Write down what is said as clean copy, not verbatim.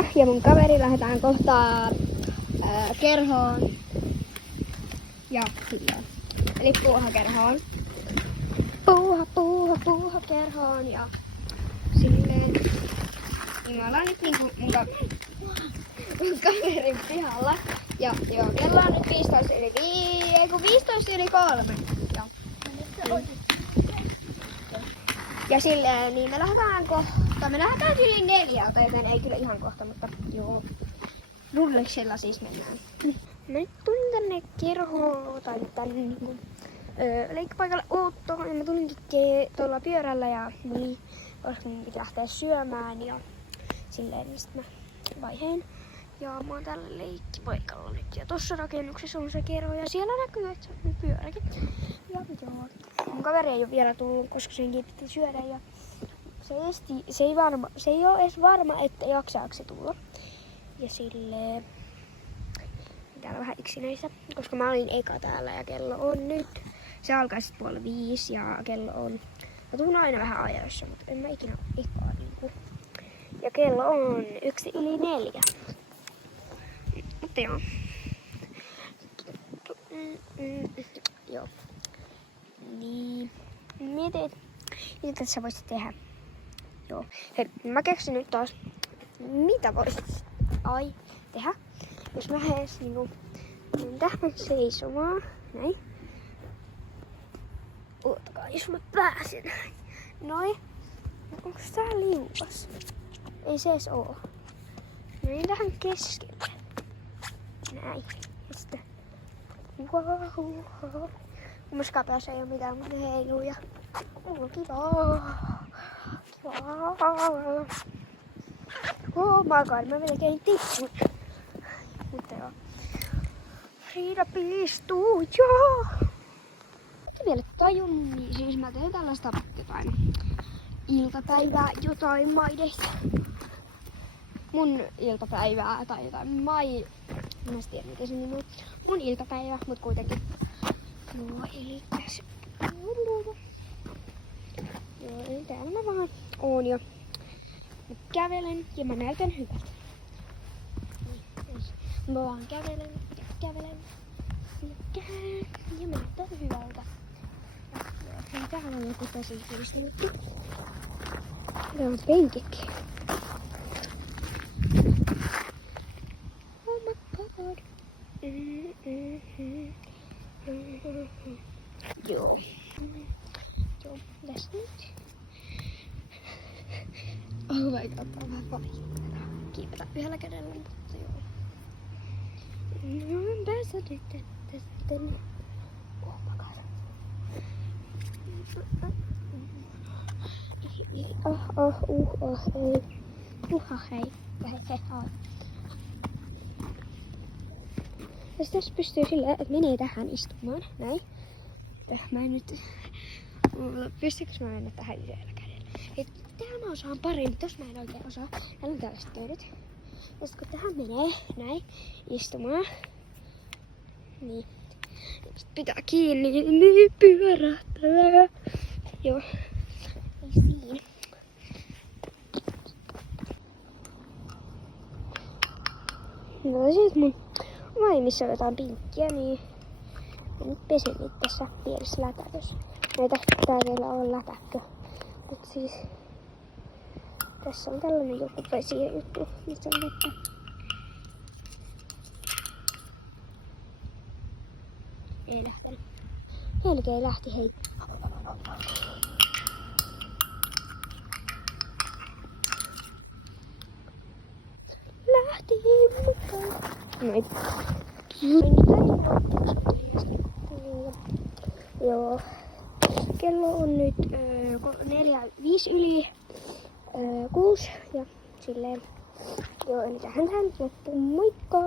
Mä ja mun kaveri lähdetään kohta kerhoon. Ja silloin. Eli puuhakerhoon. Puuha kerhoon ja silleen. Niin me ollaan nyt niinku mun kaverin pihalla. Ja joo, kello on nyt 15 yli 3. Ja silleen, niin me lähdetään yli 4, joten ei kyllä ihan kohta, mutta joo. Rulliksella siis mennään. Mä nyt tulin tänne kerhoon, tai tänne niinku leikkipaikalle Oottoon, ja mä tulinkin tuolla pyörällä ja niin, koska mun piti lähteä syömään ja silleen, niin sit mä vaiheen. Ja mä oon täällä leikkipaikalla nyt ja tossa rakennuksessa on se kerho ja siellä näkyy, että se on pyöräkin. Ja joo. Mun kaveri ei oo vielä tullut, koska senkin piti syödä ja se ei oo edes varma, että jaksaako se tulla. Ja silleen täällä vähän yksinäistä, koska mä olin eka täällä ja kello on nyt. Se alkaa sit 4:30 ja kello on. Mä tuun aina vähän ajoissa, mutta en mä ikinä ekaa niinku. Ja kello on 4:01. Mutta joo. Joo. Niin. Mietin, mitä tässä voisit tehdä. Joo. Hei, mä keksin nyt taas, mitä voisit tehdä. Jos mä hees niinku tähän seisomaan. Näin. Oottakaa, jos mä pääsen. Noin. Onks tää liukas? Ei se ees oo. Noin tähän keskelle. Näin. Ja sitten. Wow. Muskaa päässä ei oo mitään, mutta heiluu ja. Kivaa. Oh my god, mä melkein tippuin. Mutta joo. Riida piistuu, joo! Mä vielä tajun, niin siis mä teen tällaista jotain iltapäivää jotain maideissa. Mun iltapäivää tai jotain mä en tiedä miten se nimi on. Mun iltapäivä, mut kuitenkin. Joo, eli tässä. Joo, eli täällä mä vaan oon ja mä kävelen ja mä näytän hyvältä. Mä vaan kävelen ja mä näytän hyvältä. Ja täällä on joku tosi kiinnostunut. Täällä on penkit. Oh my god. Joo. Joo, tässä nyt. Oh my god, tää on vähän vaikeaa. Kiipetä yhdellä kädellä, mutta joo. Tässä nyt. Oh my god. Hei. Ja tässä pystyy silleen, että menee tähän istumaan. Näin. Mä en nyt. Pystyykö mä mennä tähän yhdellä kädellä? Hei, täällä mä osaan paremmin, tos mä en oikein osaa. Täällä on tällaiset töydät. Ja sit kun tähän menee, näin, istumaan. Niin. Sit pitää kiinni, niin pyörähtää. Joo. Ei siinä. No sit mun vaimissa on jotain pinkkiä, niin mä nyt pesen niitä tässä pienessä lätäkössä. Näitä täällä on lätäkkö. Mut siis tässä on tällainen joku pesiä juttu, missä on vettä. Ei lähtenyt. Melkein lähti, hei. Lähti mukaan. Noin. Joo. Kello on nyt 4:05 yli 6 ja silleen. Joo, eli tähän nyt loppuun. Moikka!